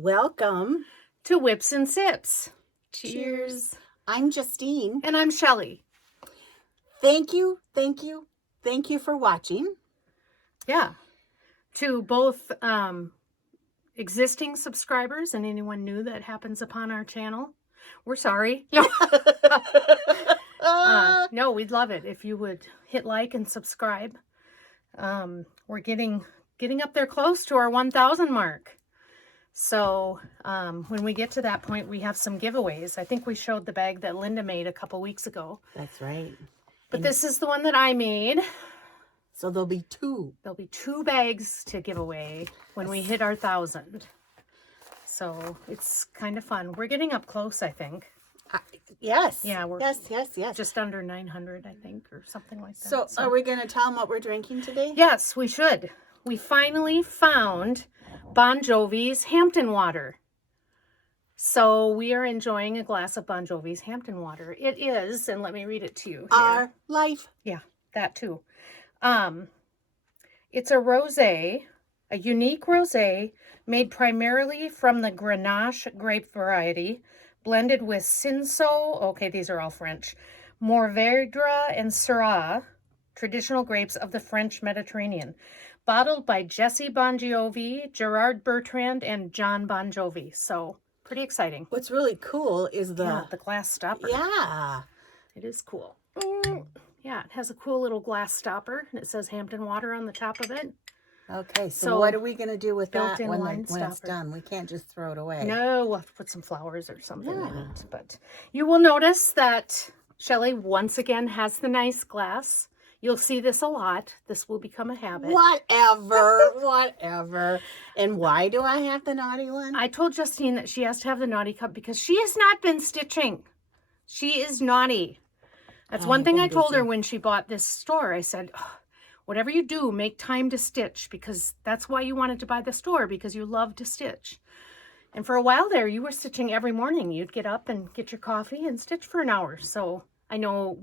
Welcome to Whips and Sips. Cheers. I'm Justine. And I'm Shelly. Thank you for watching. Yeah. To both existing subscribers and anyone new that happens upon our channel. We're sorry. No, we'd love it if you would hit like and subscribe. We're getting up there close to our 1,000 mark. So when we get to that point, we have some giveaways. I think we showed the bag that Linda made a couple weeks ago. That's right. But this is the one that I made. So there'll be two. There'll be 2 bags to give away when we hit our 1,000. So it's kind of fun. We're getting up close, I think. Yes. Yeah, we're yes. just under 900, I think, or something like that. So are we going to tell them what we're drinking today? Yes, we should. We finally found Bon Jovi's Hampton water. So we are enjoying a glass of Bon Jovi's Hampton water. It is, and let me read it to you here. Our life. Yeah, that too. It's a rosé, a unique rosé made primarily from the Grenache grape variety, blended with Cinsault, okay, these are all French, Mourvèdre and Syrah, traditional grapes of the French Mediterranean. Bottled by Jesse Bon Jovi, Gerard Bertrand, and John Bon Jovi. So, pretty exciting. What's really cool is the glass stopper. Yeah. It is cool. Yeah, it has a cool little glass stopper, and it says Hampton Water on the top of it. Okay, so what are we going to do with that when stopper. it's done? We can't just throw it away. No, we'll have to put some flowers or something in it. But you will notice that Shelly once again has the nice glass. You'll see this a lot. This will become a habit. Whatever. And why do I have the naughty one? I told Justine that she has to have the naughty cup because she has not been stitching. She is naughty. That's one thing I told her when she bought this store. I said, whatever you do, make time to stitch because that's why you wanted to buy the store, because you love to stitch. And for a while there, you were stitching every morning. You'd get up and get your coffee and stitch for an hour. So I know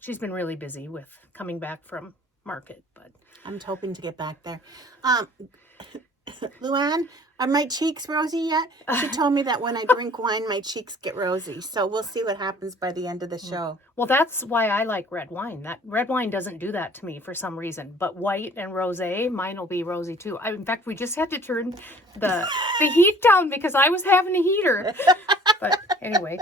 she's been really busy with coming back from market, but I'm hoping to get back there. Luann, are my cheeks rosy yet? She told me that when I drink wine, my cheeks get rosy. So we'll see what happens by the end of the show. Well, that's why I like red wine. That red wine doesn't do that to me for some reason. But white and rosé, mine will be rosy too. In fact, we just had to turn the heat down because I was having a heater. But anyway.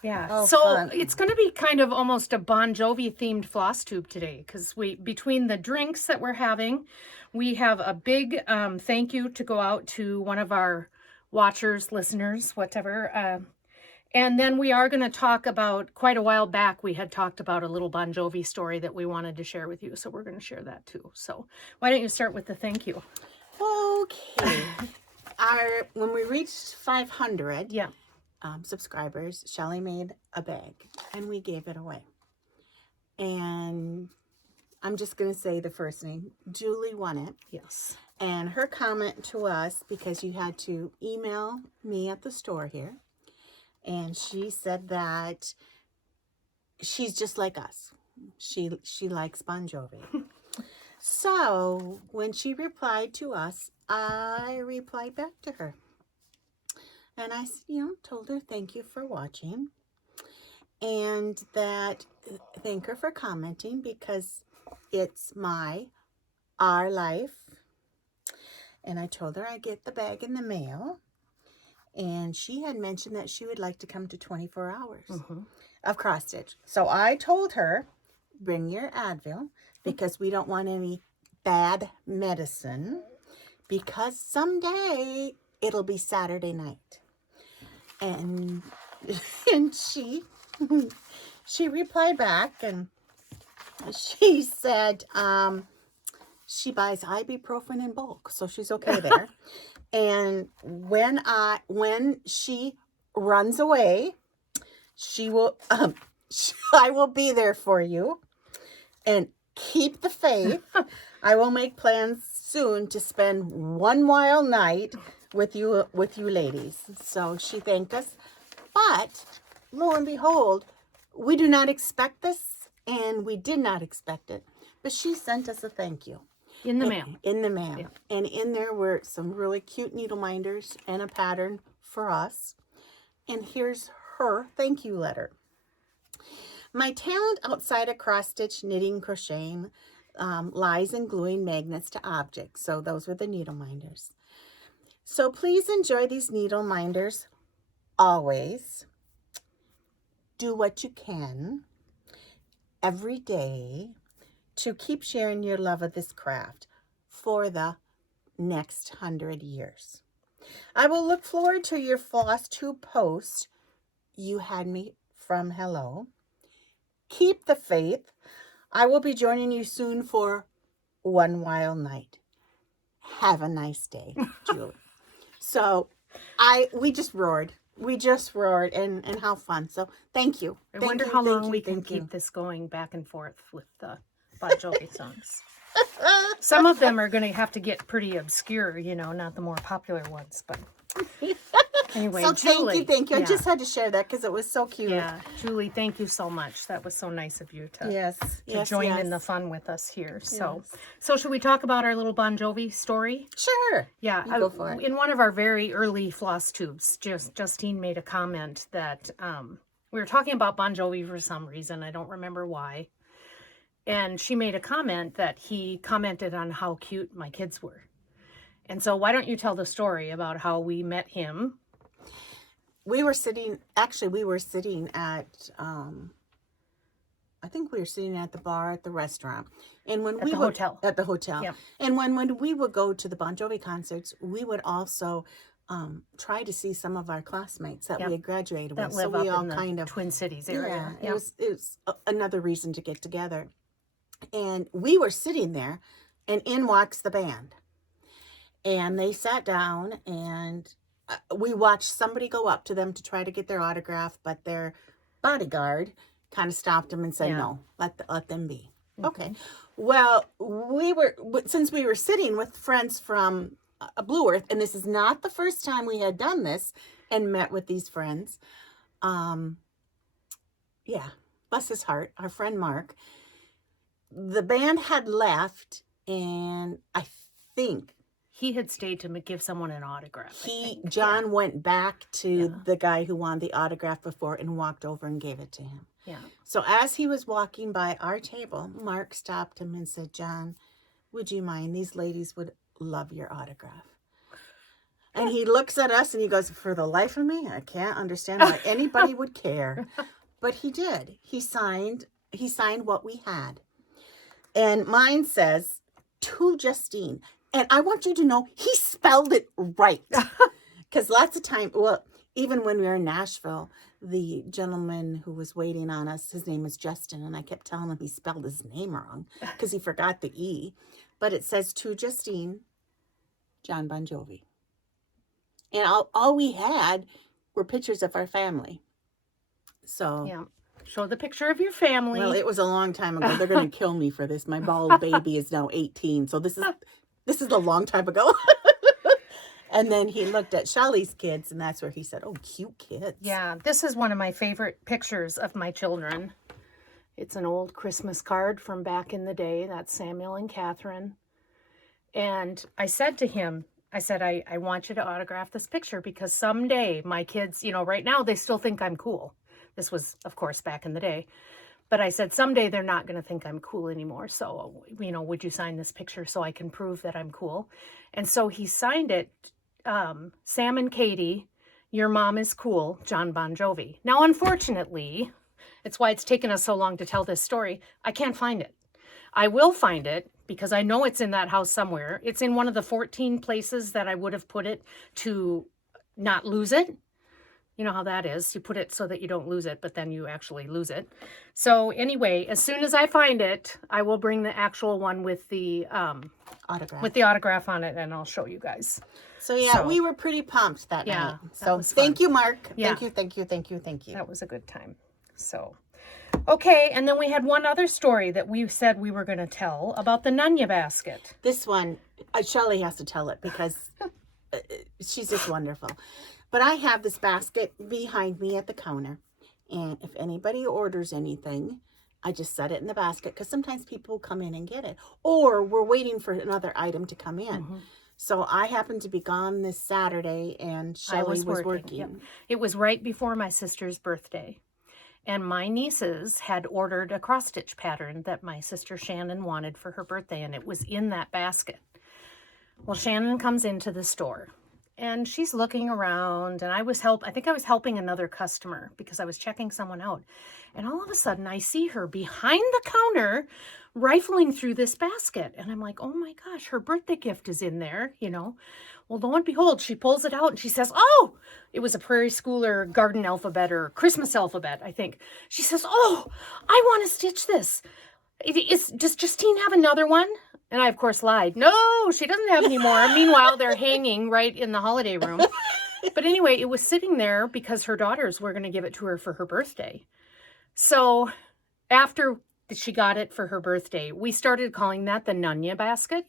Yeah, fun. It's going to be kind of almost a Bon Jovi themed floss tube today because between the drinks that we're having, we have a big thank you to go out to one of our watchers, listeners, whatever. And then we are going to talk about, quite a while back, we had talked about a little Bon Jovi story that we wanted to share with you. So we're going to share that too. So why don't you start with the thank you? Okay. When we reached 500. Yeah. Subscribers, Shelly made a bag and we gave it away. And I'm just going to say the first name. Julie won it. Yes. And her comment to us, because you had to email me at the store here, and she said that she's just like us. She likes Bon Jovi. So when she replied to us, I replied back to her. And I, told her thank you for watching and that thank her for commenting because it's our life. And I told her I get the bag in the mail. And she had mentioned that she would like to come to 24 hours of cross stitch. So I told her, bring your Advil because we don't want any bad medicine because someday it'll be Saturday night. And she replied back and she said she buys ibuprofen in bulk, so she's okay there. And when she runs away, I will be there for you. And keep the faith. I will make plans soon to spend one wild night with you ladies. So she thanked us. But lo and behold, we do not expect this and we did not expect it. But she sent us a thank you. In the mail. In the mail. Yeah. And in there were some really cute needle minders and a pattern for us. And here's her thank you letter. My talent outside of cross-stitch, knitting, crocheting lies in gluing magnets to objects. So those were the needle minders. So please enjoy these needle minders always. Do what you can every day to keep sharing your love of this craft for the next 100 years. I will look forward to your Flosstube post. You had me from hello. Keep the faith. I will be joining you soon for one wild night. Have a nice day, Julie. So we just roared. We just roared and how fun. So thank you. I wonder how long we can keep this going back and forth with the Bon Jovi songs. Some of them are going to have to get pretty obscure, you know, not the more popular ones. But anyway, so Julie, thank you. Yeah. I just had to share that because it was so cute. Yeah, Julie, thank you so much. That was so nice of you to join in the fun with us here. So should we talk about our little Bon Jovi story? Sure. Yeah, go for it. In one of our very early Flosstubes, Justine made a comment that we were talking about Bon Jovi for some reason. I don't remember why. And she made a comment that he commented on how cute my kids were. And so why don't you tell the story about how we met him? We were sitting at, I think we were sitting at the bar at the restaurant. And when At the hotel. At the hotel. Yep. And when we would go to the Bon Jovi concerts, we would also try to see some of our classmates that we had graduated That with. live So we up all in the kind of Twin Cities area. Yeah, it was another reason to get together. And we were sitting there, and in walks the band. And they sat down, and we watched somebody go up to them to try to get their autograph, but their bodyguard kind of stopped them and said, no, let them be. Mm-hmm. Okay. Well, since we were sitting with friends from Blue Earth, and this is not the first time we had done this and met with these friends. Bless his heart, our friend Mark. The band had left, and I think he had stayed to give someone an autograph. John went back to the guy who wanted the autograph before and walked over and gave it to him. Yeah. So as he was walking by our table, Mark stopped him and said, John, would you mind? These ladies would love your autograph. And he looks at us and he goes, for the life of me, I can't understand why anybody would care. But he did. He signed what we had. And mine says, to Justine. And I want you to know, he spelled it right. Because lots of time, even when we were in Nashville, the gentleman who was waiting on us, his name was Justin. And I kept telling him he spelled his name wrong because he forgot the E. But it says, to Justine, John Bon Jovi. And all we had were pictures of our family. So yeah. Show the picture of your family. Well, it was a long time ago. They're going to kill me for this. My bald baby is now 18. So this is a long time ago. And then he looked at Shelly's kids, and that's where he said, oh, cute kids. Yeah, this is one of my favorite pictures of my children. It's an old Christmas card from back in the day. That's Samuel and Catherine. And I said to him, I want you to autograph this picture because someday my kids, right now they still think I'm cool. This was, of course, back in the day. But I said, someday they're not going to think I'm cool anymore. So, would you sign this picture so I can prove that I'm cool? And so he signed it, Sam and Katie, your mom is cool, John Bon Jovi. Now, unfortunately, it's why it's taken us so long to tell this story. I can't find it. I will find it because I know it's in that house somewhere. It's in one of the 14 places that I would have put it to not lose it. You know how that is. You put it so that you don't lose it, but then you actually lose it. So anyway, as soon as I find it, I will bring the actual one with the autograph on it, and I'll show you guys. So we were pretty pumped that night. So thank you, Mark. Yeah. Thank you. That was a good time. So, okay, and then we had one other story that we said we were going to tell about the Nunya basket. This one, Shelly has to tell it because she's just wonderful. But I have this basket behind me at the counter. And if anybody orders anything, I just set it in the basket because sometimes people come in and get it. Or we're waiting for another item to come in. Mhm. So I happened to be gone this Saturday and Shelley was working. Yep. It was right before my sister's birthday. And my nieces had ordered a cross-stitch pattern that my sister Shannon wanted for her birthday, and it was in that basket. Well, Shannon comes into the store, and she's looking around, and I think I was helping another customer because I was checking someone out. And all of a sudden, I see her behind the counter rifling through this basket. And I'm like, oh my gosh, her birthday gift is in there, you know. Well, lo and behold, she pulls it out and she says, oh, it was a prairie schooler garden alphabet or Christmas alphabet, I think. She says, oh, I want to stitch this. Does Justine have another one? And I, of course, lied. No, she doesn't have any more. Meanwhile, they're hanging right in the holiday room. But anyway, it was sitting there because her daughters were going to give it to her for her birthday. So after she got it for her birthday, we started calling that the Nunya basket.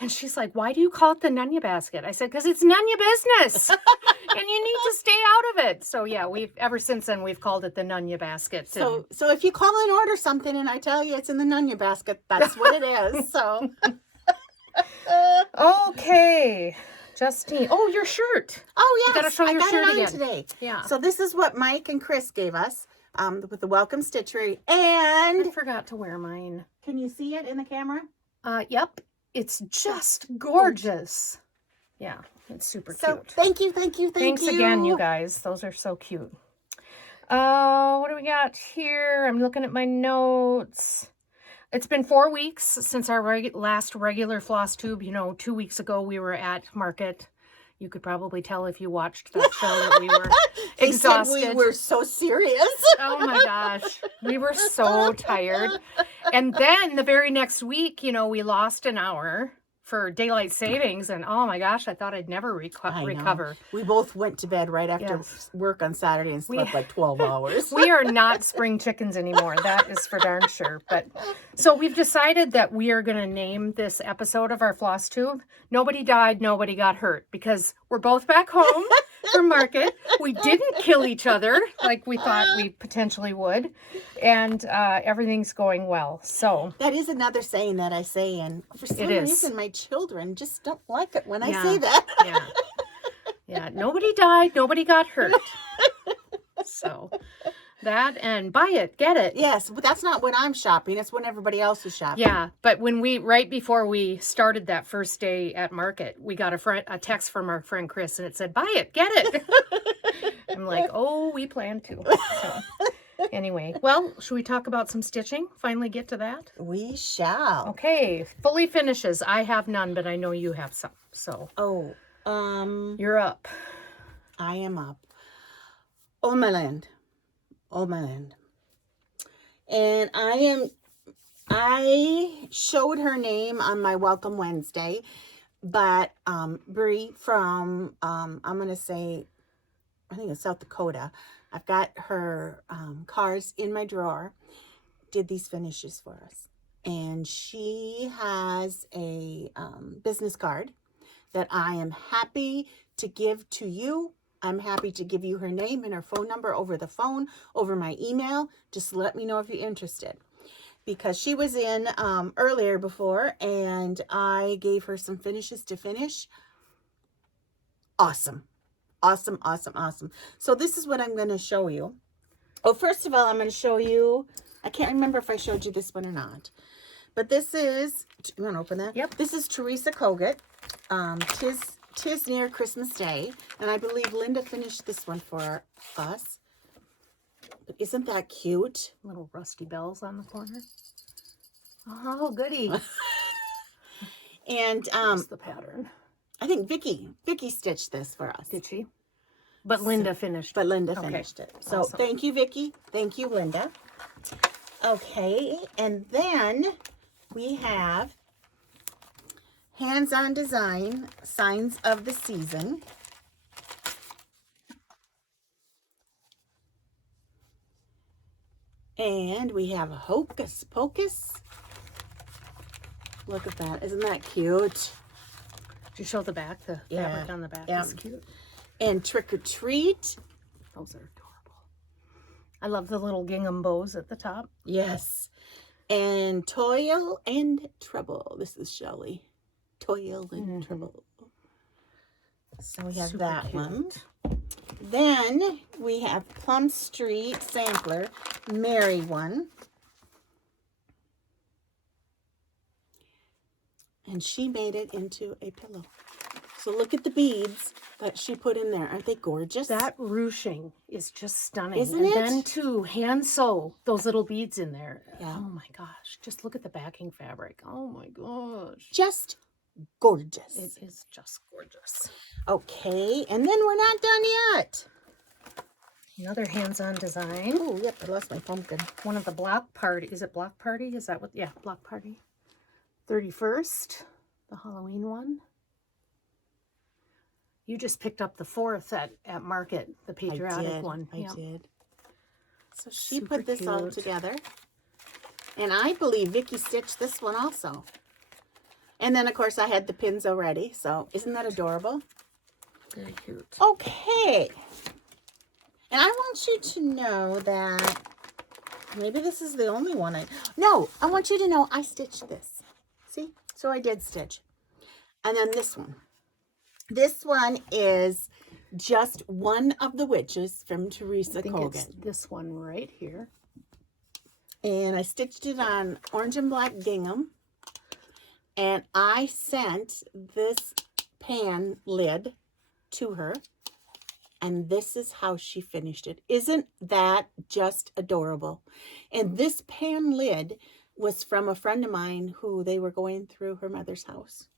And she's like, why do you call it the Nunya basket? I said, because it's Nunya business. And you need to stay out of it. So yeah, ever since then, we've called it the Nunya basket. So if you call and order something and I tell you it's in the Nunya basket, that's what it is. So. Okay. Justine. Oh, your shirt. Oh, yes. You got to show your shirt again. Today. Yeah. So this is what Mike and Chris gave us with the welcome stitchery. And I forgot to wear mine. Can you see it in the camera? Yep. It's just gorgeous. Yeah, it's super cute. Thank you. Thanks again, you guys. Those are so cute. What do we got here? I'm looking at my notes. It's been 4 weeks since our last regular Flosstube. You know, 2 weeks ago we were at market. You could probably tell if you watched that show that we were exhausted. We were so serious. Oh my gosh. We were so tired. And then the very next week, you know, we lost an hour for daylight savings. And oh my gosh, I thought I'd never recover. We both went to bed right after work on Saturday and slept like 12 hours. We are not spring chickens anymore. That is for darn sure. But so we've decided that we are going to name this episode of our Flosstube Nobody Died, Nobody Got Hurt, because we're both back home from market. We didn't kill each other like we thought we potentially would. And everything's going well. So that is another saying that I say. And for some reason, my children just don't like it when I say that. Yeah. Nobody died. Nobody got hurt. So that and buy it, get it. Yes, but that's not when I'm shopping. It's when everybody else is shopping. Yeah, but when right before we started that first day at market, we got a text from our friend Chris, and it said, "Buy it, get it." I'm like, oh, we plan to. So, anyway, well, should we talk about some stitching? Finally get to that? We shall. Okay, fully finishes. I have none, but I know you have some. So. Oh, you're up. I am up. Oh my land. And I showed her name on my Welcome Wednesday, but Bree from, I'm going to say, I think it's South Dakota. I've got her cards in my drawer, did these finishes for us. And she has a business card that I am happy to give to you. I'm happy to give you her name and her phone number over the phone, over my email. Just let me know if you're interested. Because she was in earlier before, and I gave her some finishes to finish. Awesome. So this is what I'm going to show you. Oh, first of all, I'm going to show you, I can't remember if I showed you this one or not. But this is, you want to open that? Yep. This is Teresa Kogut. Tis near Christmas Day, and I believe Linda finished this one for us. But isn't that cute? Little rusty bells on the corner. Oh, goody. And that's the pattern. I think Vicky stitched this for us. Did she? But Linda finished. But Linda finished it. So awesome. Thank you, Vicky. Thank you, Linda. Okay, and then we have Hands-on Design, Signs of the Season. And we have a Hocus Pocus. Look at that. Isn't that cute? Did you show the back? The fabric on the back is cute. And Trick or Treat. Those are adorable. I love the little gingham bows at the top. Yes. And Toil and Trouble. This is Shelley. Toil and Trouble. So we have Super that cute. one. Then we have Plum Street Sampler, Mary one. And she made it into a pillow. So look at the beads that she put in there. Aren't they gorgeous? That ruching is just stunning. Isn't and it? then to hand sew those little beads in there. Yeah. Oh my gosh. Just look at the backing fabric. Oh my gosh. Just gorgeous. It is just gorgeous. Okay, and then we're not done yet. Another hands-on design. Oh, yep, I lost my pumpkin. One of the block party. Is it block party? Is that what? Yeah, block party. 31st, the Halloween one. You just picked up the 4th at Market, the patriotic one. I Yeah. did. So she Super put this all cute. together. And I believe Vicky stitched this one also. And then, of course, I had the pins already. So isn't that adorable? Very cute. Okay. And I want you to know that maybe this is the only one No, I want you to know I stitched this. See? So I did stitch. And then this one. This one is just one of the witches from Teresa I think it's Kogan. this one right here. And I stitched it on orange and black gingham. And I sent this pan lid to her. And this is how she finished it. Isn't that just adorable? And this pan lid was from a friend of mine who they were going through her mother's house.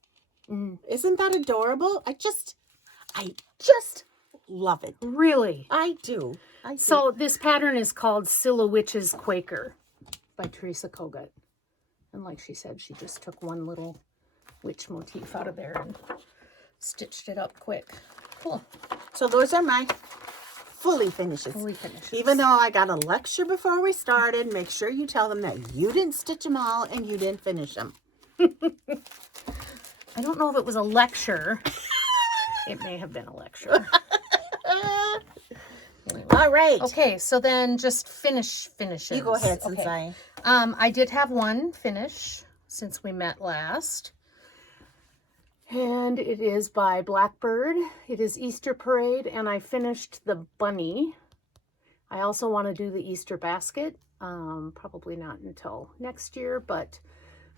Isn't that adorable? I just love it. Really? I do. I do. So this pattern is called Silhouette's Quaker by Teresa Kogut. And like she said, she just took one little witch motif out of there and stitched it up quick. Cool. So those are my fully finishes. Fully finished. Even though I got a lecture before we started, make sure you tell them that you didn't stitch them all and you didn't finish them. I don't know if it was a lecture. It may have been a lecture. Anyway. All right. Okay, so then just finishes. You go ahead since Okay. I did have one finish since we met last. And it is by Blackbird. It is Easter Parade, and I finished the bunny. I also want to do the Easter basket. Probably not until next year, but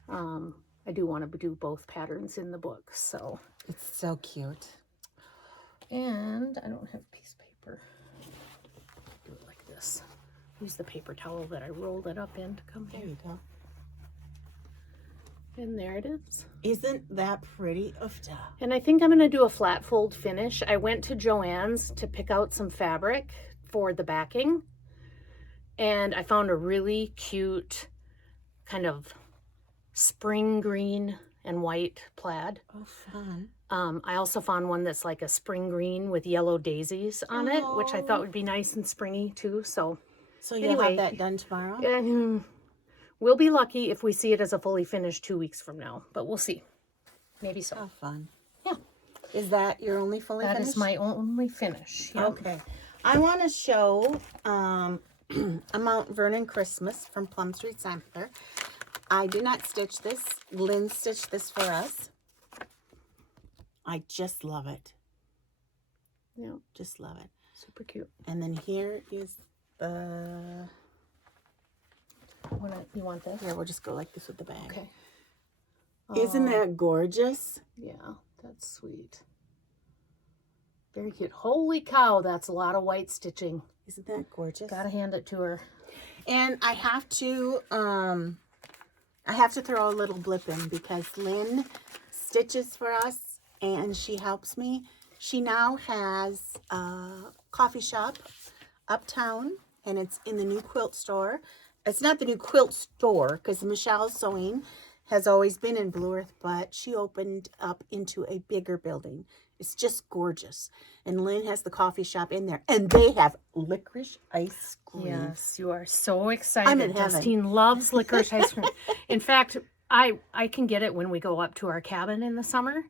I do want to do both patterns in the book. So, It's so cute. and I don't have a piece of paper. Do it like this. Use the paper towel that I rolled it up in to come There here. you go. And there it is. Isn't that pretty? And I think I'm going to do a flat fold finish. I went to Joann's to pick out some fabric for the backing. And I found a really cute kind of spring green and white plaid. Oh, fun. I also found one that's like a spring green with yellow daisies on it, which I thought would be nice and springy too. So you'll anyway, have that done tomorrow? we'll be lucky if we see it as a fully finished 2 weeks from now, but we'll see. Maybe so. Oh, fun. Yeah. Is that your only fully That finished? is my only finish. Yep. Okay. I want to show a Mount Vernon Christmas from Plum Street Sampler. I did not stitch this. Lynn stitched this for us. I just love it. Yeah. Just love it. Super cute. And then here is the... You want this? Here, we'll just go like this with the bag. Okay. Isn't that gorgeous? Yeah, that's sweet. Very cute. Holy cow, that's a lot of white stitching. Isn't that gorgeous? Gotta hand it to her. And I have to throw a little blip in because Lynn stitches for us and she helps me. She now has a coffee shop uptown and it's in the new quilt store. It's not the new quilt store because Michelle's Sewing has always been in Blue Earth, but she opened up into a bigger building. It's just gorgeous. And Lynn has the coffee shop in there. And they have licorice ice cream. Yes, you are so excited. I'm in heaven. Justine loves licorice ice cream. In fact, I can get it when we go up to our cabin in the summer.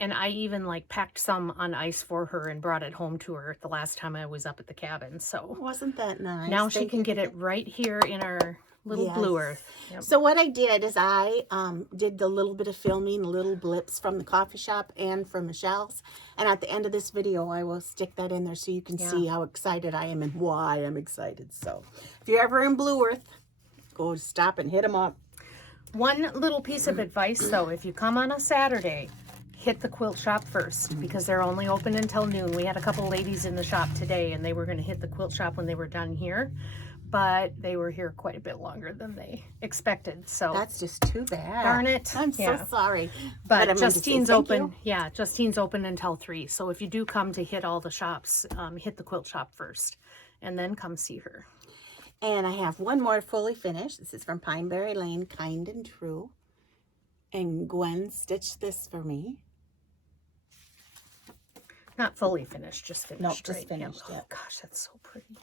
And I even like packed some on ice for her and brought it home to her the last time I was up at the cabin. So Wasn't that nice? now she Thank can you. get it right here in our little Blue Yes. Earth. Yep. So what I did is I did the little bit of filming, little blips from the coffee shop and from Michelle's. And at the end of this video, I will stick that in there so you can see how excited I am and why I'm excited. So if you're ever in Blue Earth, go stop and hit them up. One little piece of advice, though, if you come on a Saturday, hit the quilt shop first because they're only open until noon. We had a couple ladies in the shop today and they were going to hit the quilt shop when they were done here, but they were here quite a bit longer than they expected. So That's just too bad. darn it. I'm so sorry. But I meant to say Justine's thank open. you. Yeah, Justine's open until 3. So if you do come to hit all the shops, hit the quilt shop first and then come see her. And I have one more fully finished. This is from Pineberry Lane, Kind and True. And Gwen stitched this for me. Not fully finished, just finished. Nope, just right? finished, Oh, yep. gosh, that's so pretty.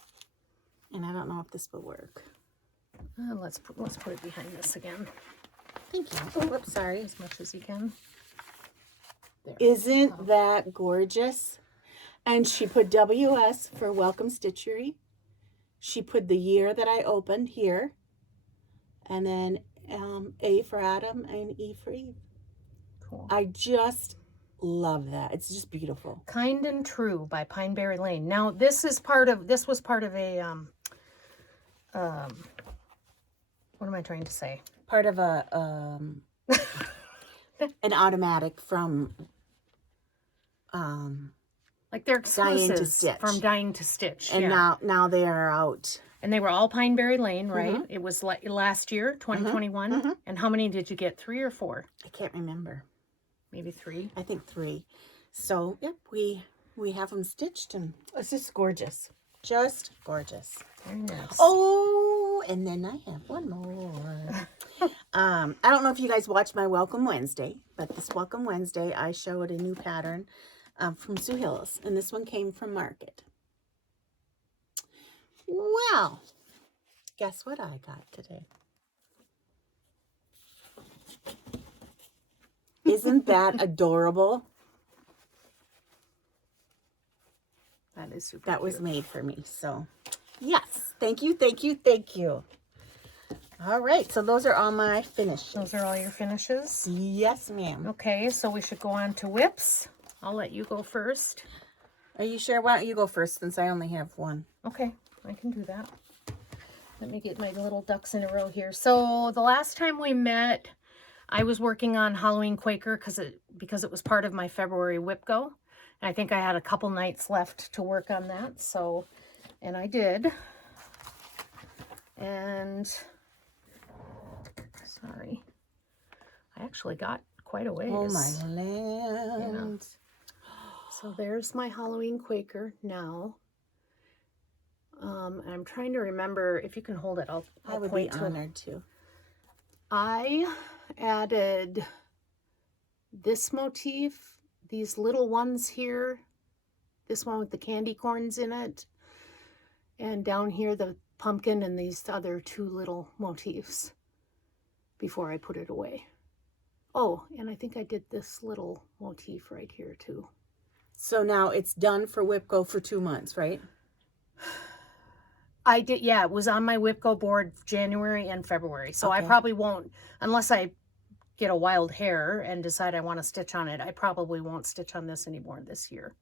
And I don't know if this will work. Let's put it behind this again Thank you. Oh, whoops, sorry. as much as you can. There. Isn't that gorgeous? And she put WS for Welcome Stitchery. She put the year that I opened here. And then A for Adam and E for Eve. Cool. I just love that. It's just beautiful. Kind and True by Pineberry Lane. Now this was part of a what am I trying to say? Part of a an automatic from Like they're Dying to exclusives Stitch. from Dying to Stitch. and yeah. now they are out. And they were all Pineberry Lane, right? It was like last year, 2021. And how many did you get? 3 or 4? I can't remember. Maybe 3. I think 3. So yep, we have them stitched and it's just gorgeous. Just gorgeous. Very nice. Oh, and then I have one more. I don't know if you guys watched my Welcome Wednesday, but this Welcome Wednesday I showed a new pattern from Sue Hills, and this one came from Market. Well, guess what I got today? Isn't that adorable? That is super That was cute. made for me. So, yes. Thank you, thank you, thank you. All right. So, those are all my finishes. Those are all your finishes? Yes, ma'am. Okay, so we should go on to whips. I'll let you go first. Are you sure? Why don't you go first since I only have one? Okay, I can do that. Let me get my little ducks in a row here. So the last time we met, I was working on Halloween Quaker because it was part of my February whip go. And I think I had a couple nights left to work on that. So, and I did. And, sorry, I actually got quite a ways. Oh, my land. So there's my Halloween Quaker now. I'm trying to remember if you can hold it. I'll I would be point to it. honored to. I added this motif, these little ones here, this one with the candy corns in it, and down here the pumpkin and these other 2 little motifs before I put it away. Oh, and I think I did this little motif right here too. So now it's done for WIPCO for 2 months, right? I did, yeah, it was on my WIPCO board January and February. So I Okay. probably won't, unless I get a wild hair and decide I want to stitch on it, I probably won't stitch on this anymore this year.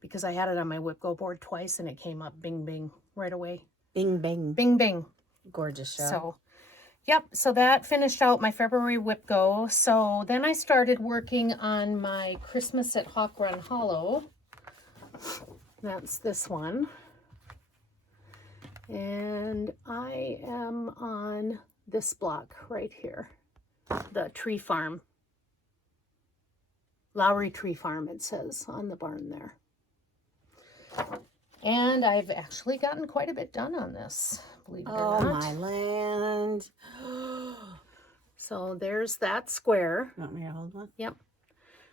Because I had it on my WIPCO board twice and it came up bing, bing right away. Bing, bing. Bing, bing. Gorgeous show. So, yep, so that finished out my February WIPCO. So then I started working on my Christmas at Hawk Run Hollow. That's this one. And I am on this block right here, the tree farm. Lowry Tree Farm, it says on the barn there. And I've actually gotten quite a bit done on this, believe it Oh, or not. my land. So there's that square. Want me to hold one? Yep.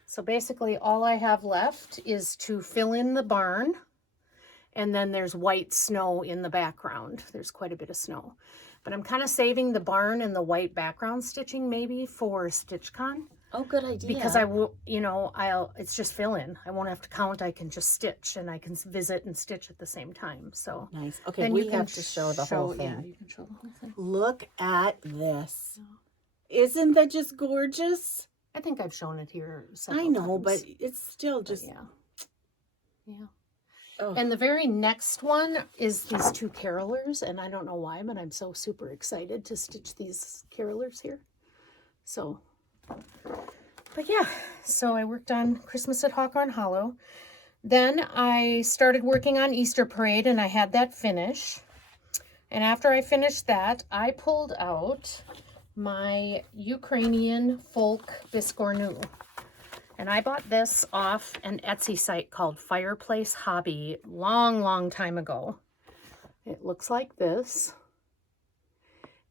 So basically all I have left is to fill in the barn. And then there's white snow in the background. There's quite a bit of snow. But I'm kind of saving the barn and the white background stitching maybe for StitchCon. Oh, good idea. Because I will, it's just fill in. I won't have to count. I can just stitch, and I can visit and stitch at the same time. So nice. Okay, then we you can have to show the whole thing. Yeah, you can show the whole thing. Look at this. Isn't that just gorgeous? I think I've shown it here several I know, times. but it's still just... Yeah. Oh. And the very next one is these two carolers, and I don't know why, but I'm so super excited to stitch these carolers here. So, but yeah, so I worked on Christmas at Hawthorne Hollow. Then I started working on Easter Parade, and I had that finish. And after I finished that, I pulled out my Ukrainian folk biscornu. And I bought this off an Etsy site called Fireplace Hobby long time ago. It looks like this.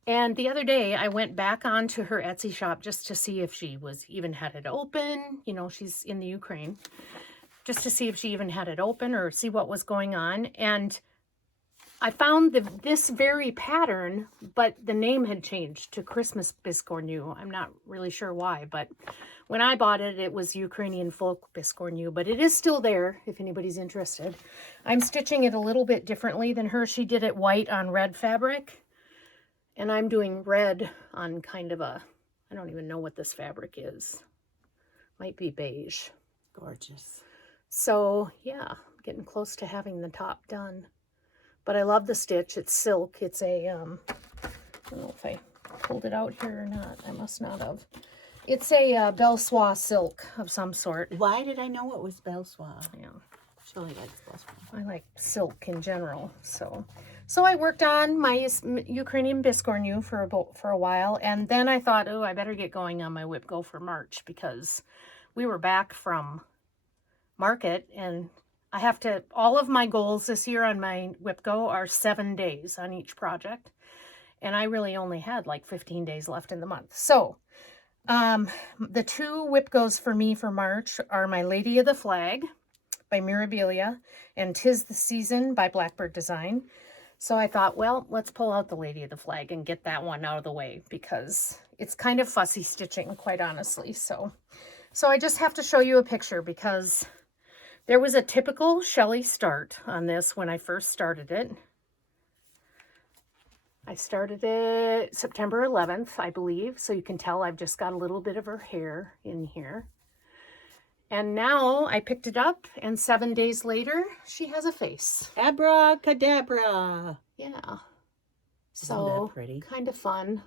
And the other day I went back onto her Etsy shop just to see if she even had it open. You know, she's in the Ukraine. Just to see if she even had it open or see what was going on. And I found this very pattern, but the name had changed to Christmas biscornu. I'm not really sure why, but when I bought it, it was Ukrainian folk biscornu, but it is still there if anybody's interested. I'm stitching it a little bit differently than her. She did it white on red fabric, and I'm doing red on kind of I don't even know what this fabric is. Might be beige. Gorgeous. So yeah, I'm getting close to having the top done. But I love the stitch. It's silk. It's a, I don't know if I pulled it out here or not. I must not have. It's a Belle Soie silk of some sort. Why did I know it was Belle Soie? Yeah. Shirley likes Belle Soie. I like silk in general. So I worked on my Ukrainian biscornu for a while. And then I thought, oh, I better get going on my whip go for March because we were back from market and I have to, all of my goals this year on my whip go are 7 days on each project. And I really only had like 15 days left in the month. So the two whip goes for me for March are my Lady of the Flag by Mirabilia and 'Tis the Season by Blackbird Design. So I thought, well, let's pull out the Lady of the Flag and get that one out of the way because it's kind of fussy stitching, quite honestly. So I just have to show you a picture because there was a typical Shelley start on this when I first started it. I started it September 11th, I believe. So you can tell I've just got a little bit of her hair in here. And now I picked it up and 7 days later, she has a face. Abracadabra. Yeah. Isn't So that pretty? kind of fun.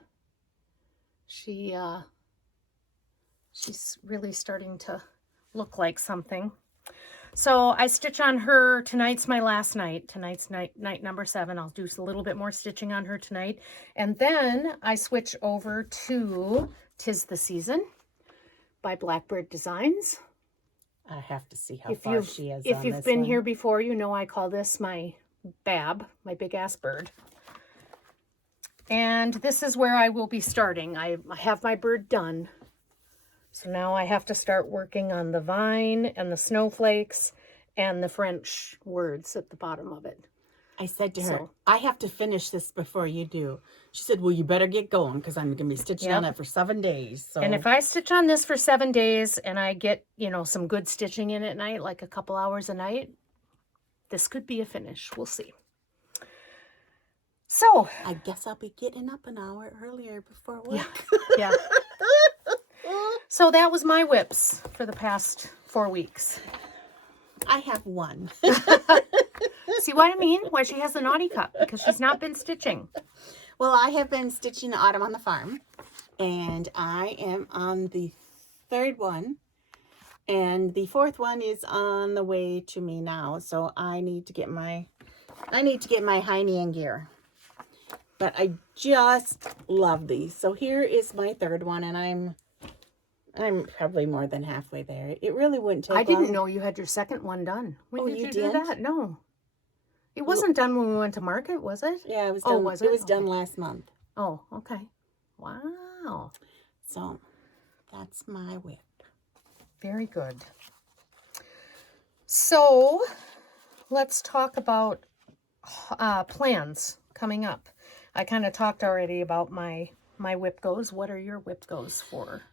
She's really starting to look like something. So I stitch on her. Tonight's my last night. Tonight's night number 7. I'll do a little bit more stitching on her tonight. And then I switch over to 'Tis the Season by Blackbird Designs. I have to see how far she is If on you've this been one. here before, you know I call this my Bab, my big ass bird. And this is where I will be starting. I have my bird done. So now I have to start working on the vine and the snowflakes and the French words at the bottom of it. I said to her, I have to finish this before you do. She said, well, you better get going because I'm going to be stitching on it for 7 days. So. And if I stitch on this for 7 days and I get, some good stitching in at night, like a couple hours a night, this could be a finish. We'll see. So. I guess I'll be getting up an hour earlier before work. Yeah. So that was my whips for the past 4 weeks. I have one. See what I mean? Why she has the naughty cup, because she's not been stitching. Well, I have been stitching Autumn on the Farm, and I am on the 3rd one, and the 4th one is on the way to me now. So I need to get my hiney in gear. But I just love these. So here is my 3rd one, and I'm probably more than halfway there. It really wouldn't take long. I didn't know you had your 2nd one done. When did you do that? No. It wasn't done when we went to market, was it? Yeah, it was done. Oh, was it? It was done last month. Oh, okay. Wow. So that's my whip. Very good. So let's talk about plans coming up. I kind of talked already about my whip goes. What are your whip goes for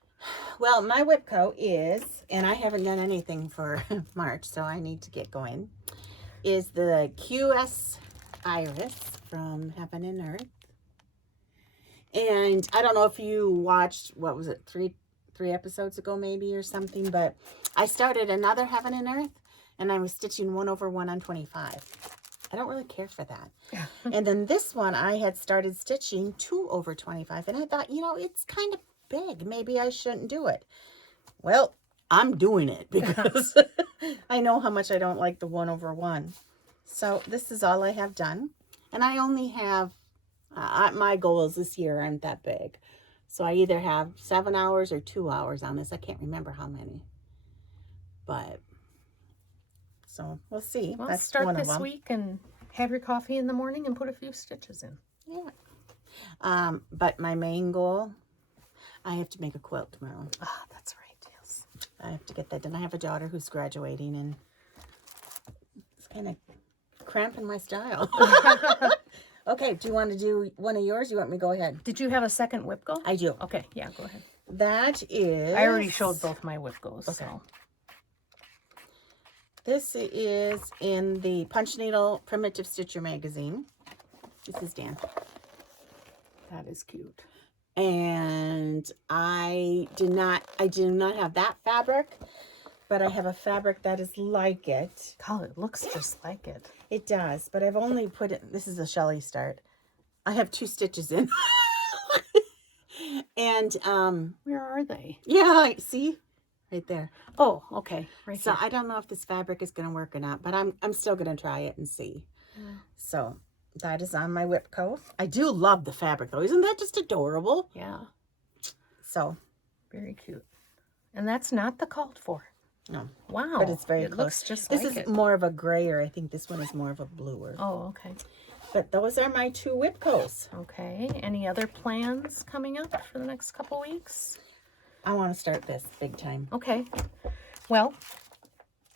Well, my Whipco is, and I haven't done anything for March, so I need to get going, is the QS Iris from Heaven and Earth. And I don't know if you watched, what was it, three episodes ago maybe or something, but I started another Heaven and Earth, and I was stitching 1 over 1 on 25. I don't really care for that. And then this one I had started stitching 2 over 25, and I thought, it's kind of big. Maybe I shouldn't do it. Well, I'm doing it because I know how much I don't like the 1 over 1. So this is all I have done. And I only have, my goals this year aren't that big. So I either have 7 hours or 2 hours on this. I can't remember how many. But, so we'll see. Well, That's start one of this them. week and have your coffee in the morning and put a few stitches in. Yeah. But my main goal, I have to make a quilt tomorrow. Ah, that's right, yes. I have to get that done. I have a daughter who's graduating, and it's kind of cramping my style. Okay, do you want to do one of yours? You want me to go ahead? Did you have a second whip go? I do. Okay, yeah, go ahead. That is... I already showed both my whip goes, Okay. so. This is in the Punch Needle Primitive Stitcher magazine. This is Dan. That is cute. And I do not have that fabric, but I have a fabric that is like it. God, it looks just like it. It does, but I've only put it, this is a Shelley start. I have 2 stitches in. And Where are they? yeah, see? Right there. Oh, okay. Right So here. I don't know if this fabric is going to work or not, but I'm still going to try it and see. Yeah. So that is on my Whipco. I do love the fabric though. Isn't that just adorable? Yeah, So, very cute. And that's not the called for. no. Wow. But it's very it close. looks just This like is it. more of a grayer. I think this one is more of a bluer. Oh, okay. But those are my 2 Whipcos. Okay. Any other plans coming up for the next couple weeks? I want to start this big time. Okay. Well,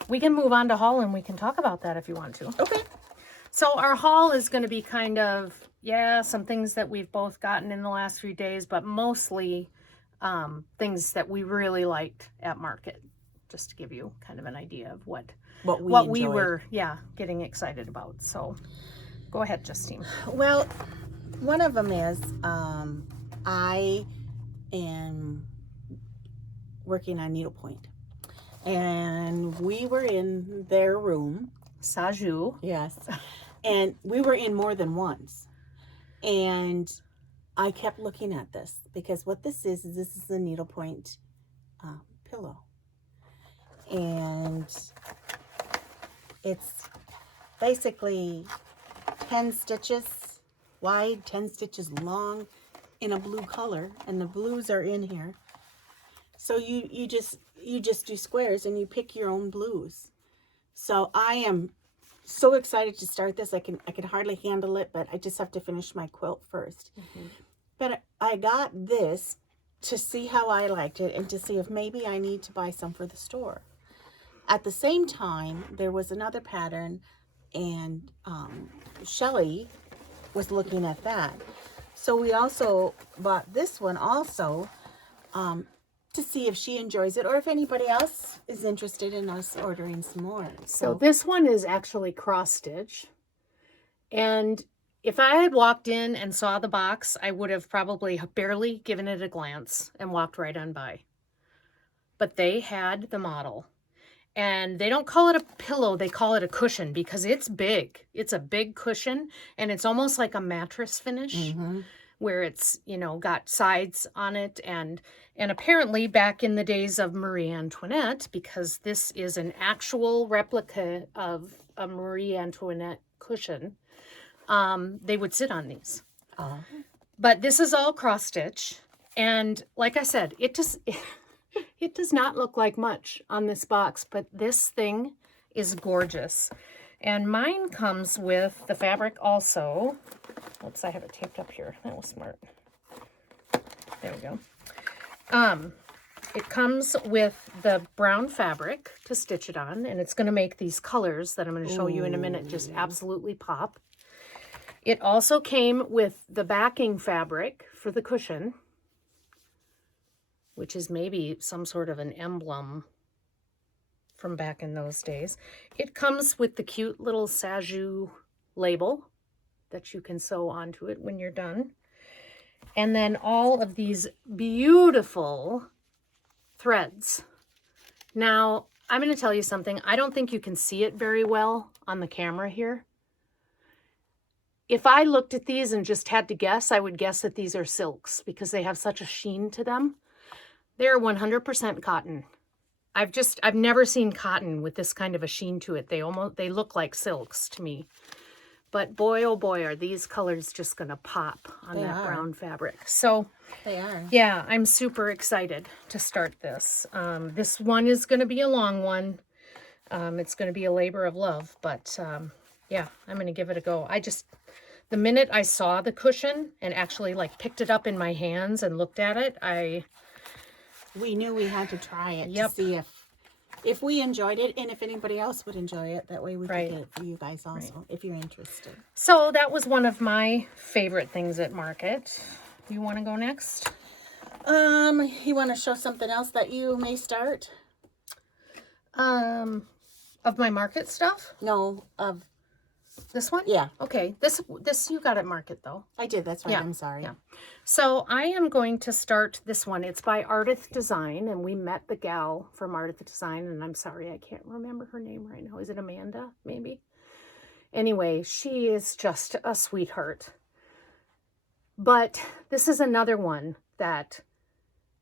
we can move on to haul and we can talk about that if you want to. Okay. So our haul is going to be kind of, some things that we've both gotten in the last few days, but mostly things that we really liked at market, just to give you kind of an idea of what we enjoyed. were, getting excited about. So go ahead, Justine. Well, one of them is I am working on needlepoint. And we were in their room. Saju. Yes. And we were in more than once. And I kept looking at this because what this is a needlepoint pillow. And it's basically 10 stitches wide, 10 stitches long in a blue color. And the blues are in here. So you just do squares and you pick your own blues. So I am so excited to start this. I can hardly handle it, but I just have to finish my quilt first. Mm-hmm. But I got this to see how I liked it and to see if maybe I need to buy some for the store. At the same time, there was another pattern, and Shelley was looking at that. So we also bought this one also to see if she enjoys it or if anybody else is interested in us ordering some more. So this one is actually cross stitch. And if I had walked in and saw the box, I would have probably barely given it a glance and walked right on by. But they had the model. And they don't call it a pillow, they call it a cushion because it's big. It's a big cushion and it's almost like a mattress finish. Mm-hmm. Where it's, got sides on it. And apparently back in the days of Marie Antoinette, because this is an actual replica of a Marie Antoinette cushion, they would sit on these. Oh. But this is all cross stitch. And like I said, it does not look like much on this box, but this thing is gorgeous. And mine comes with the fabric also. Oops, I have it taped up here. That was smart. There we go. It comes with the brown fabric to stitch it on, and it's going to make these colors that I'm going to show you in a minute just absolutely pop. It also came with the backing fabric for the cushion. which is maybe some sort of an emblem from back in those days. It comes with the cute little Saju label that you can sew onto it when you're done. And then all of these beautiful threads. Now, I'm going to tell you something. I don't think you can see it very well on the camera here. If I looked at these and just had to guess, I would guess that these are silks because they have such a sheen to them. They're 100% cotton. I've never seen cotton with this kind of a sheen to it. They look like silks to me. But boy, oh boy, are these colors just going to pop on that brown fabric. So they are. Yeah, I'm super excited to start this. This one is going to be a long one. It's going to be a labor of love, but yeah, I'm going to give it a go. The minute I saw the cushion and actually like picked it up in my hands and looked at it, we knew we had to try it Yep. to see if we enjoyed it and if anybody else would enjoy it. That way we could get it for you guys also, if you're interested. So that was one of my favorite things at market. You want to go next? You want to show something else that you may start? Of my market stuff? No, of this one? Yeah. Okay. This you got at market though. I did. That's right. Yeah. I'm sorry. Yeah. So I am going to start this one. It's by Ardith Design, and we met the gal from Ardith Design, and I'm sorry I can't remember her name right now. Is it Amanda? Maybe. Anyway, she is just a sweetheart. But this is another one that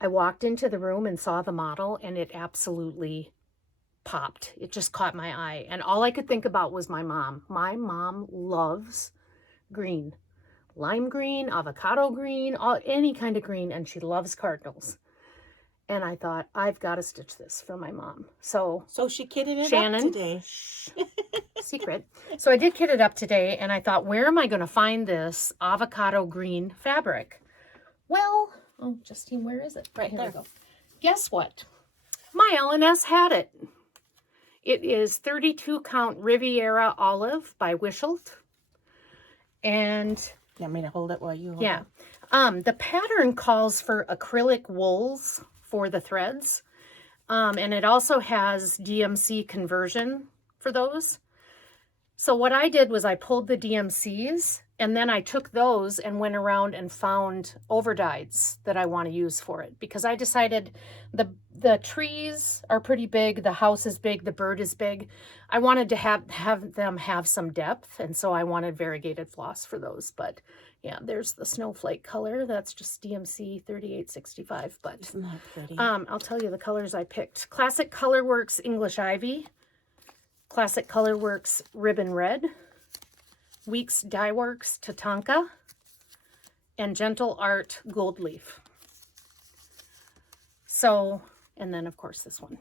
I walked into the room and saw the model, and it absolutely popped. It just caught my eye. And all I could think about was my mom. My mom loves green. Lime green, avocado green, any kind of green, and she loves cardinals. And I thought, I've got to stitch this for my mom. So she kitted it Shannon, up today. Secret. So I did kit it up today, and I thought, where am I going to find this avocado green fabric? Well, oh, Justine, where is it? Right Here there. we go. Guess what? My LNS had it. It is 32 count Riviera Olive by Wisholt. And you want me to hold it while you hold yeah, it? the pattern calls for acrylic wools for the threads. And it also has DMC conversion for those. So what I did was I pulled the DMCs and then I took those and went around and found overdyes that I want to use for it, because I decided the trees are pretty big, the house is big, the bird is big. I wanted to have them have some depth, and so I wanted variegated floss for those. But yeah, there's the snowflake color. That's just DMC 3865. But isn't that pretty? I'll tell you the colors I picked. Classic Colorworks English Ivy, Classic Colorworks Ribbon Red, Weeks Dye Works Tatanka, and Gentle Art Gold Leaf. So, and then of course this one.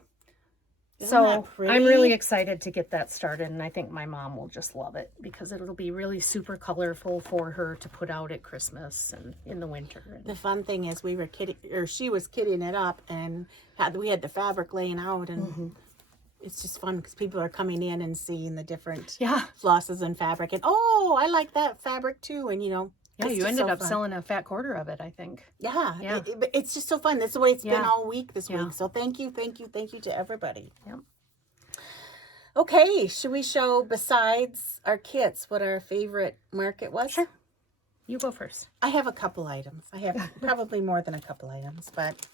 Isn't that So pretty? I'm really excited to get that started, and I think my mom will just love it because it'll be really super colorful for her to put out at Christmas and in the winter. The fun thing is we were kidding, or she was kidding it up, and we had the fabric laying out, and it's just fun because people are coming in and seeing the different flosses and fabric, and oh, I like that fabric too, and you know. Yeah, it's you just ended so up fun. selling a fat quarter of it, I think. Yeah, Yeah. It's just so fun. That's the way it's been Yeah. all week this Yeah. week. So thank you to everybody. Yep. Okay, should we show, besides our kits, what our favorite market was? Sure. You go first. I have a couple items. I have probably more than a couple items, but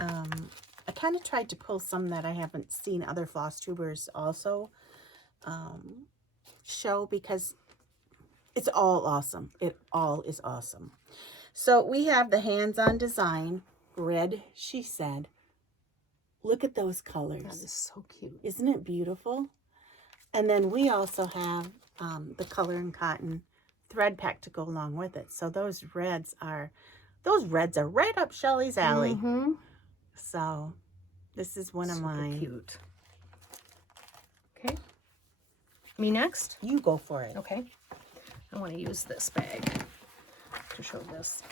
I kind of tried to pull some that I haven't seen other floss tubers also show, because it's all awesome. It all is awesome. So we have the hands-on design, red, she said. Look at those colors. That is so cute. Isn't it beautiful? And then we also have the color and cotton thread pack to go along with it. So those reds are right up Shelly's alley. Mm-hmm. So this is one of Super mine. cute. Okay. Me next? You go for it. Okay. I want to use this bag to show this.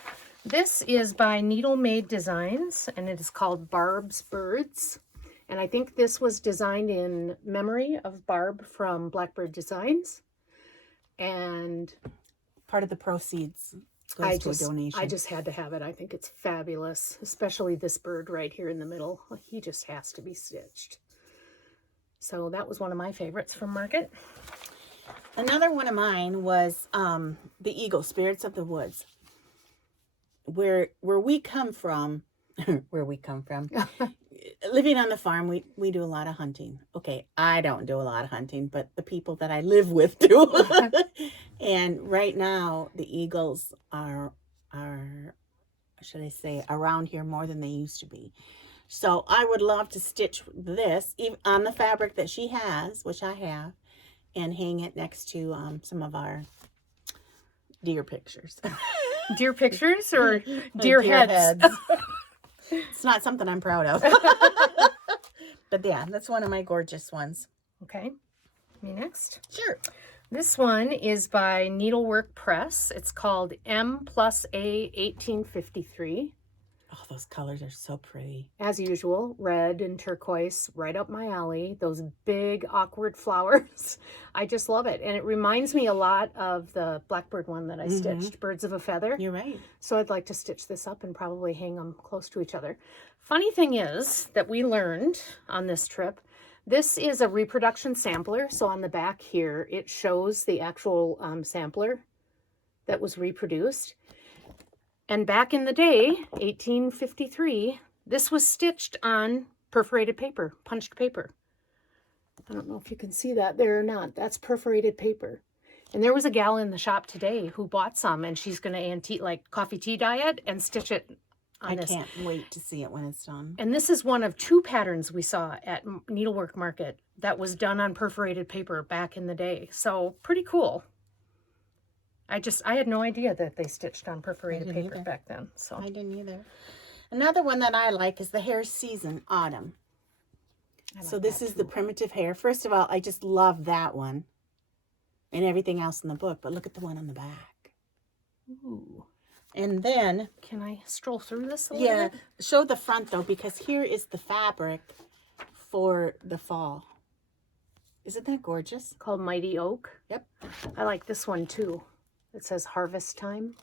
This is by Needle Made Designs, and it is called Barb's Birds. And I think this was designed in memory of Barb from Blackbird Designs. And Part of the proceeds goes to a donation. I just had to have it. I think it's fabulous, especially this bird right here in the middle. He just has to be stitched. So that was one of my favorites from Market. Another one of mine was the Eagle, Spirits of the Woods. Where we come from, living on the farm, we do a lot of hunting. Okay, I don't do a lot of hunting, but the people that I live with do. And right now, the eagles are, should I say, around here more than they used to be. So I would love to stitch this even on the fabric that she has, which I have, and hang it next to some of our deer pictures. Deer pictures or deer heads? It's not something I'm proud of. But yeah, that's one of my gorgeous ones. Okay. Me next? Sure. This one is by Needlework Press. It's called M+A 1853. Oh, those colors are so pretty. As usual, red and turquoise, right up my alley. Those big, awkward flowers. I just love it. And it reminds me a lot of the blackbird one that I stitched, Birds of a Feather. You're right. So I'd like to stitch this up and probably hang them close to each other. Funny thing is that we learned on this trip, this is a reproduction sampler. So on the back here, it shows the actual sampler that was reproduced. And back in the day, 1853, this was stitched on perforated paper, punched paper. I don't know if you can see that there or not. That's perforated paper. And there was a gal in the shop today who bought some, and she's going to antique, like coffee tea dye it and stitch it on this. I can't wait to see it when it's done. And this is one of 2 patterns we saw at Needlework Market that was done on perforated paper back in the day. So pretty cool. I had no idea that they stitched on perforated paper back then. So I didn't either. Another one that I like is the Hare Season Autumn. So this is the primitive hare. First of all, I just love that one and everything else in the book, but look at the one on the back. Ooh. And then, can I stroll through this a little bit? Show the front though, because here is the fabric for the fall. Isn't that gorgeous? Called Mighty Oak. Yep. I like this one too. It says harvest time.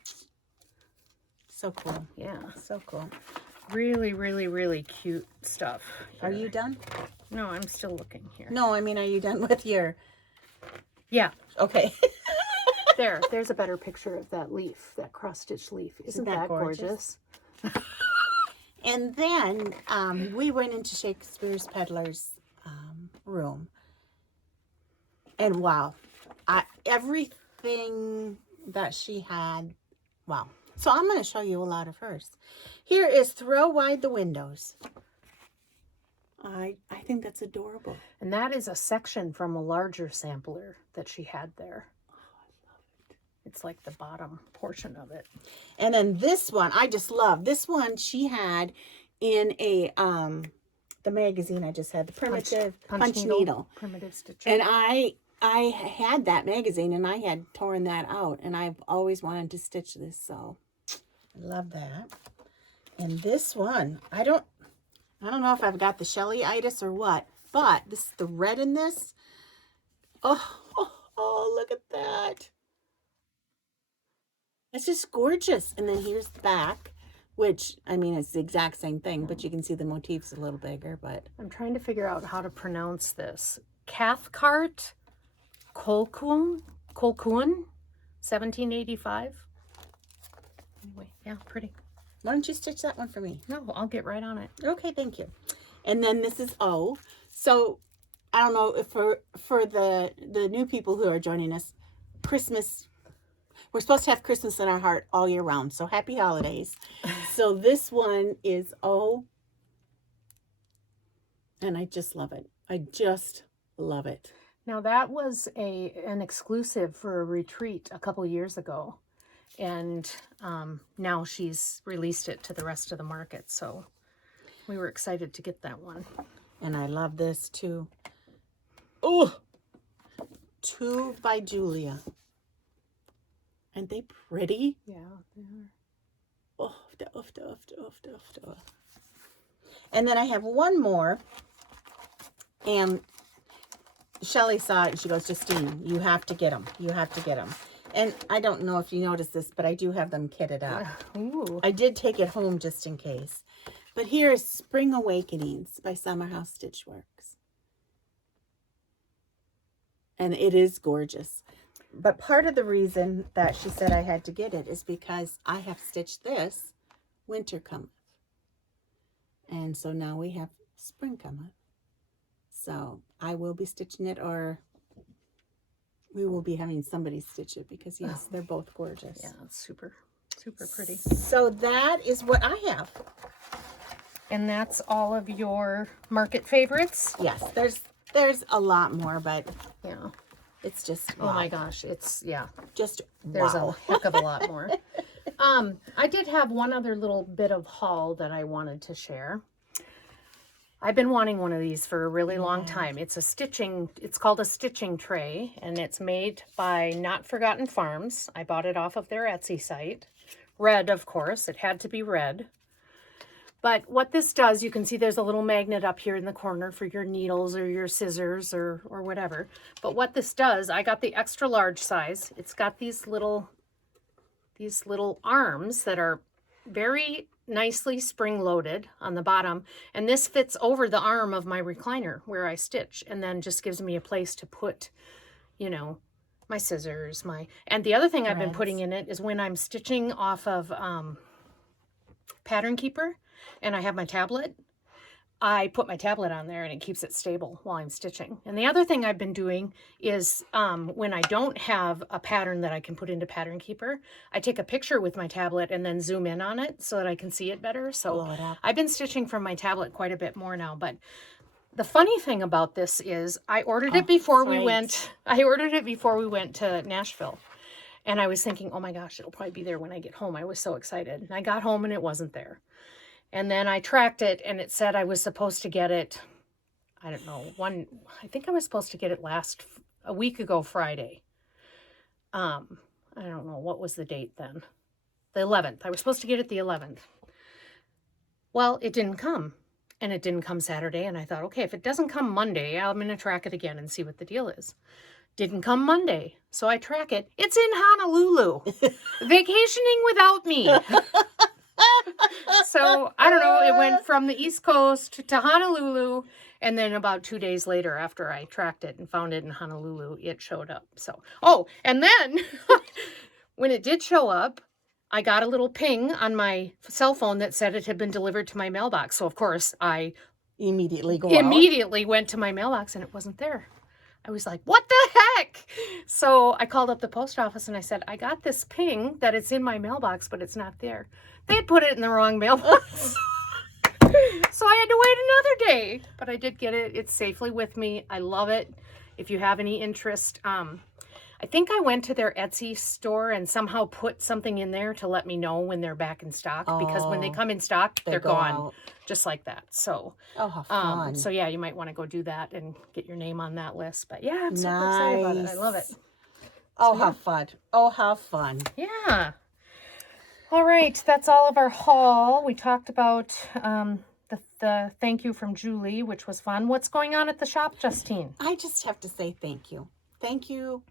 So cool. Yeah. So cool. Really, really, really cute stuff. Are you done? No, I'm still looking here. No, I mean, are you done with your... Yeah. Okay. There's a better picture of that leaf, that cross-stitch leaf. Isn't that gorgeous? And then we went into Shakespeare's Peddler's room. And wow, everything that she had, wow. So I'm going to show you a lot of hers. Here is Throw Wide the Windows. I think that's adorable. And that is a section from a larger sampler that she had there. Oh, I love it. It's like the bottom portion of it. And then this one, I just love. This one she had in a the magazine I just had, the Primitive Punch Needle. Primitive Stitcher. And I had that magazine and I had torn that out, and I've always wanted to stitch this, so I love that. And this one, I don't know if I've got the Shelley-itis or what, but this is the red in this. Oh, look at that. It's just gorgeous. And then here's the back, which, I mean, it's the exact same thing, but you can see the motif's a little bigger, but... I'm trying to figure out how to pronounce this. Cathcart Colquhoun, 1785. Anyway, yeah, pretty. Why don't you stitch that one for me? No, I'll get right on it. Okay, thank you. And then this is O. So I don't know if for the new people who are joining us, Christmas, we're supposed to have Christmas in our heart all year round. So happy holidays. So this one is O. And I just love it. I just love it. Now that was an exclusive for a retreat a couple years ago. And now she's released it to the rest of the market. So we were excited to get that one. And I love this too. Oh, 2 by Julia. Aren't they pretty? Yeah, they are. Oh, and then I have one more. And Shelley saw it and she goes, Justine, you have to get them. You have to get them. And I don't know if you noticed this, but I do have them kitted up. Ooh. I did take it home just in case. But here is Spring Awakenings by Summerhouse Stitchworks. And it is gorgeous. But part of the reason that she said I had to get it is because I have stitched this Winter Cometh. And so now we have Spring Cometh. So I will be stitching it, or we will be having somebody stitch it, because yes, they're both gorgeous. Yeah, it's super, super pretty. So that is what I have. And that's all of your market favorites? Yes, there's a lot more, but Yeah. it's just Oh my gosh, it's, yeah. just There's wow. a heck of a lot more. I did have one other little bit of haul that I wanted to share. I've been wanting one of these for a really long time. It's called a stitching tray, and it's made by Not Forgotten Farms. I bought it off of their Etsy site. Red, of course. It had to be red. But what this does, you can see there's a little magnet up here in the corner for your needles or your scissors or whatever. But what this does, I got the extra large size. It's got these little arms that are very nicely spring loaded on the bottom, and this fits over the arm of my recliner where I stitch, and then just gives me a place to put, you know, my scissors, and the other thing I've been putting in it is when I'm stitching off of Pattern Keeper and I have my tablet, I put my tablet on there and it keeps it stable while I'm stitching. And the other thing I've been doing is when I don't have a pattern that I can put into Pattern Keeper, I take a picture with my tablet and then zoom in on it so that I can see it better. So I've been stitching from my tablet quite a bit more now. But the funny thing about this is I ordered it before we went. I ordered it before we went to Nashville. And I was thinking, oh my gosh, it'll probably be there when I get home. I was so excited. And I got home and it wasn't there. And then I tracked it, and it said I was supposed to get it, I don't know, I think I was supposed to get it a week ago Friday. I don't know, what was the date then? The 11th. I was supposed to get it the 11th. Well, it didn't come, and it didn't come Saturday, and I thought, okay, if it doesn't come Monday, I'm going to track it again and see what the deal is. Didn't come Monday, so I track it. It's in Honolulu, vacationing without me. So, I don't know, it went from the East Coast to Honolulu, and then about 2 days later, after I tracked it and found it in Honolulu, it showed up. So, and then when it did show up, I got a little ping on my cell phone that said it had been delivered to my mailbox. So, of course, I immediately went to my mailbox, and it wasn't there. I was like, what the heck? So I called up the post office and I said, I got this ping that it's in my mailbox, but it's not there. They had put it in the wrong mailbox. So I had to wait another day, but I did get it. It's safely with me. I love it. If you have any interest, I think I went to their Etsy store and somehow put something in there to let me know when they're back in stock, because when they come in stock, they're gone out. Just like that. So, how fun. So yeah, you might want to go do that and get your name on that list. But yeah, I'm super excited about it. I love it. Oh, how fun. Oh, how fun. Yeah. All right. That's all of our haul. We talked about the thank you from Julie, which was fun. What's going on at the shop, Justine? I just have to say thank you. Thank you.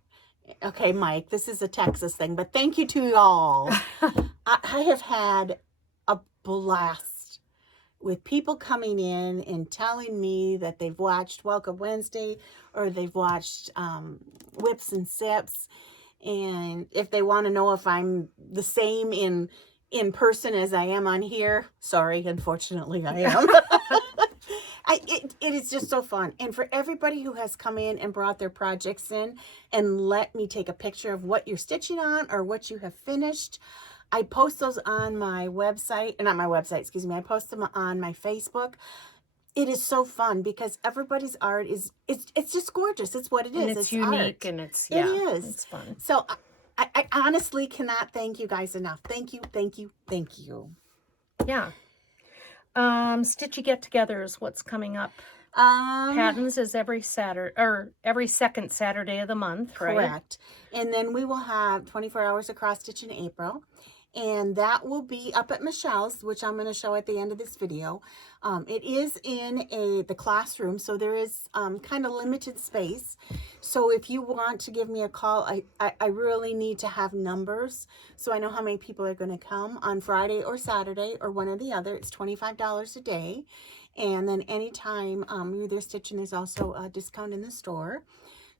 Okay, Mike, this is a Texas thing, but thank you to y'all. I have had a blast with people coming in and telling me that they've watched Welcome Wednesday, or they've watched Whips and Sips. And if they want to know if I'm the same in person as I am on here, sorry, unfortunately I am. It is just so fun. And for everybody who has come in and brought their projects in and let me take a picture of what you're stitching on or what you have finished, I post those on my website, not my website, excuse me. I post them on my Facebook. It is so fun because everybody's art it's just gorgeous. It's what it is. And it's unique, art. And it is. It's fun. So I honestly cannot thank you guys enough. Thank you, thank you, thank you. Yeah. Stitchy get-togethers, what's coming up? Patton's is every Saturday, or every second Saturday of the month, right? Correct. And then we will have 24 hours of cross stitch in April. And that will be up at Michelle's, which I'm going to show at the end of this video. It is in the classroom, so there is kind of limited space. So if you want to give me a call, I really need to have numbers so I know how many people are going to come on Friday or Saturday or one or the other. It's $25 a day. And then anytime you're there stitching, there's also a discount in the store.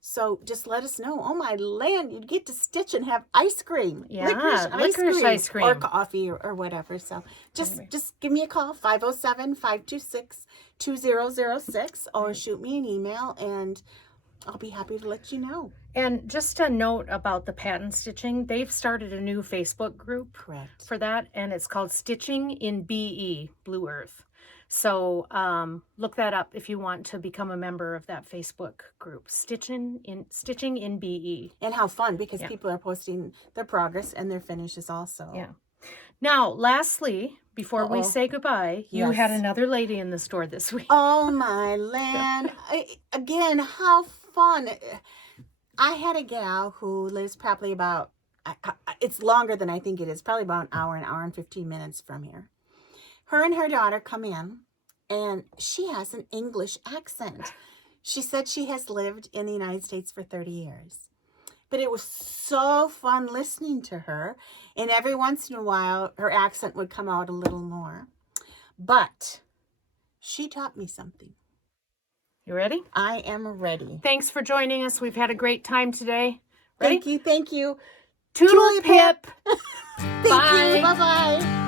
So just let us know. Oh my land, you'd get to stitch and have ice cream. Yeah, licorice ice cream. or coffee or whatever. So just give me a call, 507-526-2006, or shoot me an email and I'll be happy to let you know. And just a note about the pattern stitching, they've started a new Facebook group for that, and it's called Stitching in BE, Blue Earth. So look that up if you want to become a member of that Facebook group, Stitching in BE. And how fun, because people are posting their progress and their finishes also. Yeah. Now, lastly, before we say goodbye, you had another lady in the store this week. Oh my land. Again, how fun. I had a gal who lives probably about, it's longer than I think it is, probably about an hour and 15 minutes from here. Her and her daughter come in, and she has an English accent. She said she has lived in the United States for 30 years. But it was so fun listening to her, and every once in a while, her accent would come out a little more. But she taught me something. You ready? I am ready. Thanks for joining us. We've had a great time today. Ready? Thank you. Toodle pip. Thank you. Bye-bye.